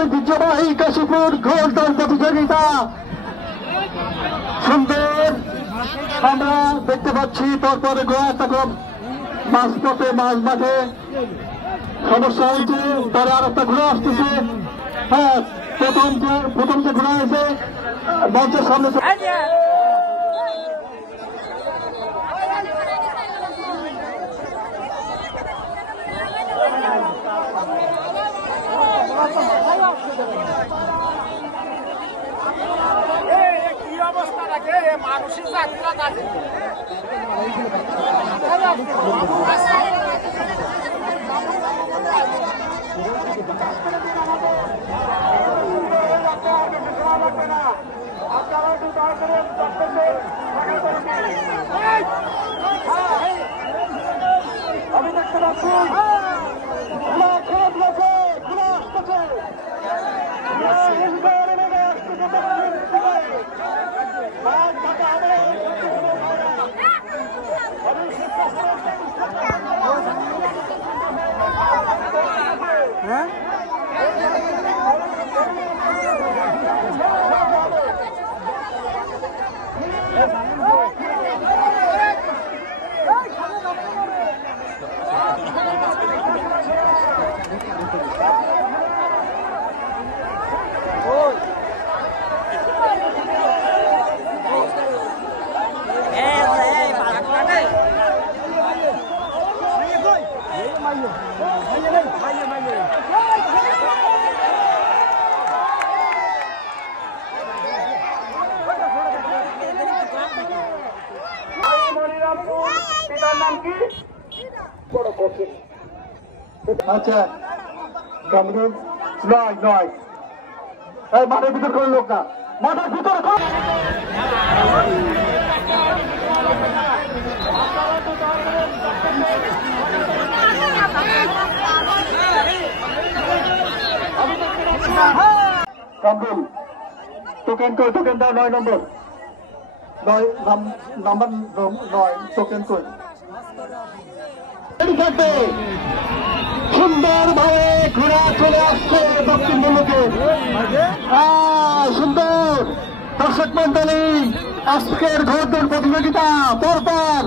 ঐতিহ্যবাহী কাশীপুর ঘোড়দৌড় প্রতিযোগিতা সুন্দর আমরা দেখতে পাচ্ছি। পরপরে গোয়া তখন মাঝপথে মাঝ মাঠে সমস্যা হয়েছে, পরে আর একটা ঘোড়া আসতেছে। হ্যাঁ, প্রথম যে ঘোড়া হয়েছে মঞ্চের সামনে মানুষের চাকরিরা কাজে আমি দেখতে পাচ্ছি পিতার নাম কি? বড় কঠিন। আচ্ছা, নয় নয় মাঠের ভিতর করে লোক না, মাঠের ভিতরে কামরুল টোকেন কই, টোকেন দাও 9 নম্বর 9 নাম্বার 9 টোকেন কই থাকবে। সুন্দর ভাবে ঘোড়া চলে আসছে দক্ষিণ মুলুকে। সুন্দর দর্শক মন্ডলী, আজকের ঘোড়দৌড় প্রতিযোগিতা পরপর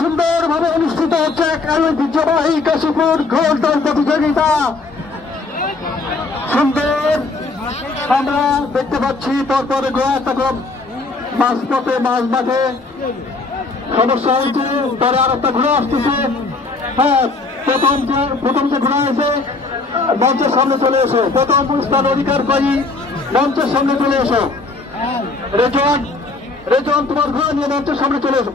সুন্দর ভাবে অনুষ্ঠিত হচ্ছে এক ঐতিহ্যবাহী কাশীপুর ঘোড়দৌড় প্রতিযোগিতা। সুন্দর আমরা দেখতে পাচ্ছি পরপরে গোয়া তখন মাঝপথে মাঝ মাঠে সমস্যা হয়েছে, পরে আর একটা ঘোড়া আসতেছে। হ্যাঁ, প্রথম যে ঘোড়া হয়েছে মঞ্চের সামনে চলে এসো। প্রথম স্থান অধিকারকারী মঞ্চের সামনে চলে এসো। রেজন তোমার ঘোড়া নিয়ে মঞ্চের সামনে চলে এসো।